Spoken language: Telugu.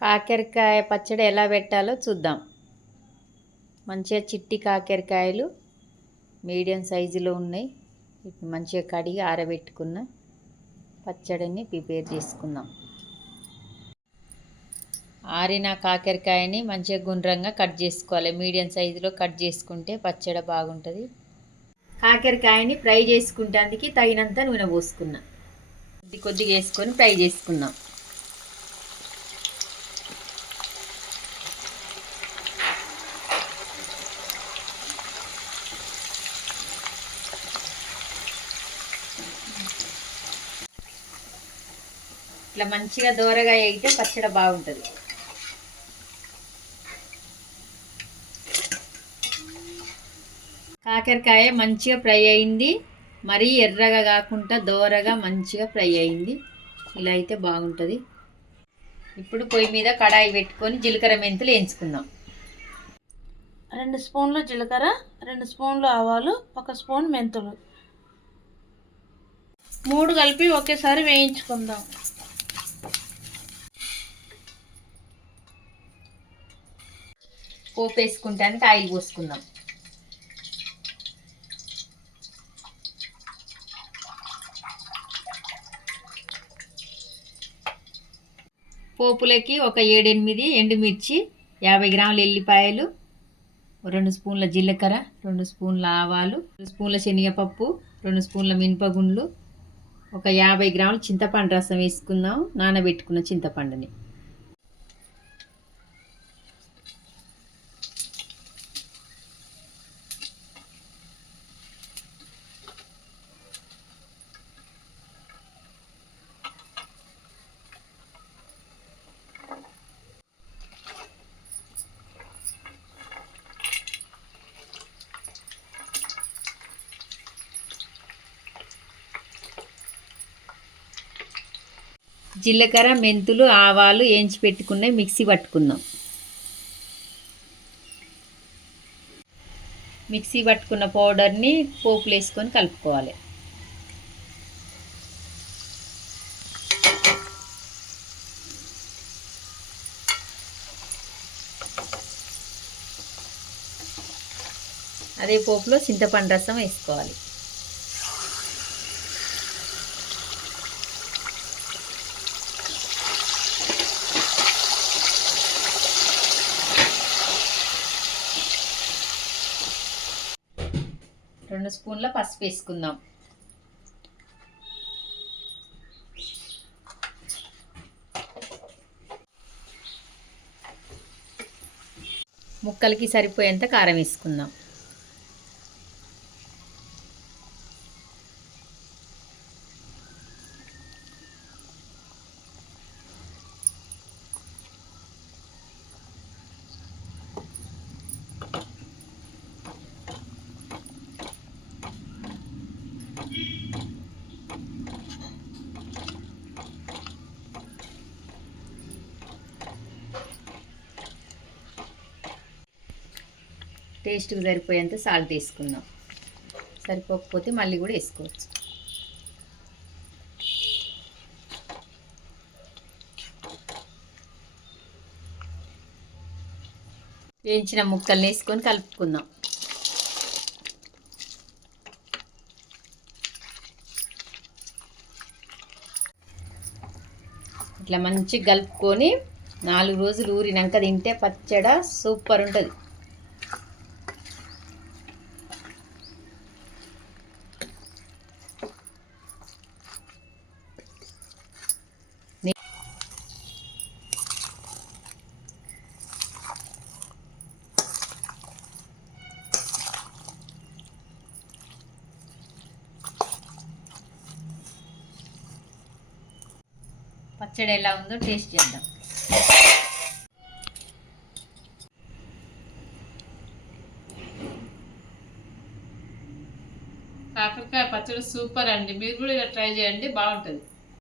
కాకరకాయ పచ్చడి ఎలా పెట్టాలో చూద్దాం. మంచిగా చిట్టి కాకరకాయలు మీడియం సైజులో ఉన్నాయి. మంచిగా కడిగి ఆరబెట్టుకున్న పచ్చడిని ప్రిపేర్ చేసుకుందాం. ఆరిన కాకరకాయని మంచిగా గుండ్రంగా కట్ చేసుకోవాలి. మీడియం సైజులో కట్ చేసుకుంటే పచ్చడి బాగుంటుంది. కాకరకాయని ఫ్రై చేసుకుంటానికి తగినంత నూనె పోసుకున్నా. కొద్ది కొద్దిగా వేసుకొని ఫ్రై చేసుకుందాం. ఇట్లా మంచిగా దోరగా వేగితే పచ్చడి బాగుంటుంది. కాకరకాయ మంచిగా ఫ్రై అయింది. మరీ ఎర్రగా కాకుండా దోరగా మంచిగా ఫ్రై అయింది. ఇలా అయితే బాగుంటుంది. ఇప్పుడు పొయ్యి మీద కడాయి పెట్టుకొని జీలకర్ర మెంతులు వేయించుకుందాం. రెండు స్పూన్లు జీలకర్ర రెండు స్పూన్లు ఆవాలు ఒక స్పూన్ మెంతులు. మూడు కలిపి ఒకేసారి వేయించుకుందాం. పోపు వేసుకుంటానికి ఆయిల్ పోసుకుందాం. పోపులకి ఒక ఏడెనిమిది ఎండుమిర్చి యాభై గ్రాముల ఎల్లిపాయలు రెండు స్పూన్ల జీలకర్ర రెండు స్పూన్ల ఆవాలు రెండు స్పూన్ల శనగపప్పు రెండు స్పూన్ల మినపగుండ్లు ఒక యాభై గ్రాముల చింతపండు రసం వేసుకుందాం నానబెట్టుకున్న చింతపండుని. జీలకర్ర మెంతులు ఆవాలు వేయించి పెట్టుకున్నాయి మిక్సీ పట్టుకుందాం. మిక్సీ పట్టుకున్న పౌడర్ని పోపులు వేసుకొని కలుపుకోవాలి. అదే పోపులో చింతపండు రసం వేసుకోవాలి. రెండు స్పూన్ల పసుపు వేసుకుందాం. ముక్కలకి సరిపోయేంత కారం వేసుకుందాం. టేస్ట్కి సరిపోయేంత సాల్ట్ వేసుకుందాం సరిపోకపోతే మళ్ళీ కూడా వేసుకోవచ్చు. వేయించిన ముక్కల్ని వేసుకొని కలుపుకుందాం. ఇట్లా మంచిగా కలుపుకొని నాలుగు రోజులు ఊరినాక తింటే పచ్చడ సూపర్ ఉంటుంది. పచ్చడి ఎలా ఉందో టేస్ట్ చేద్దాం. కాకరకాయ పచ్చడి సూపర్ అండి. మీరు కూడా ఇలా ట్రై చేయండి బాగుంటుంది.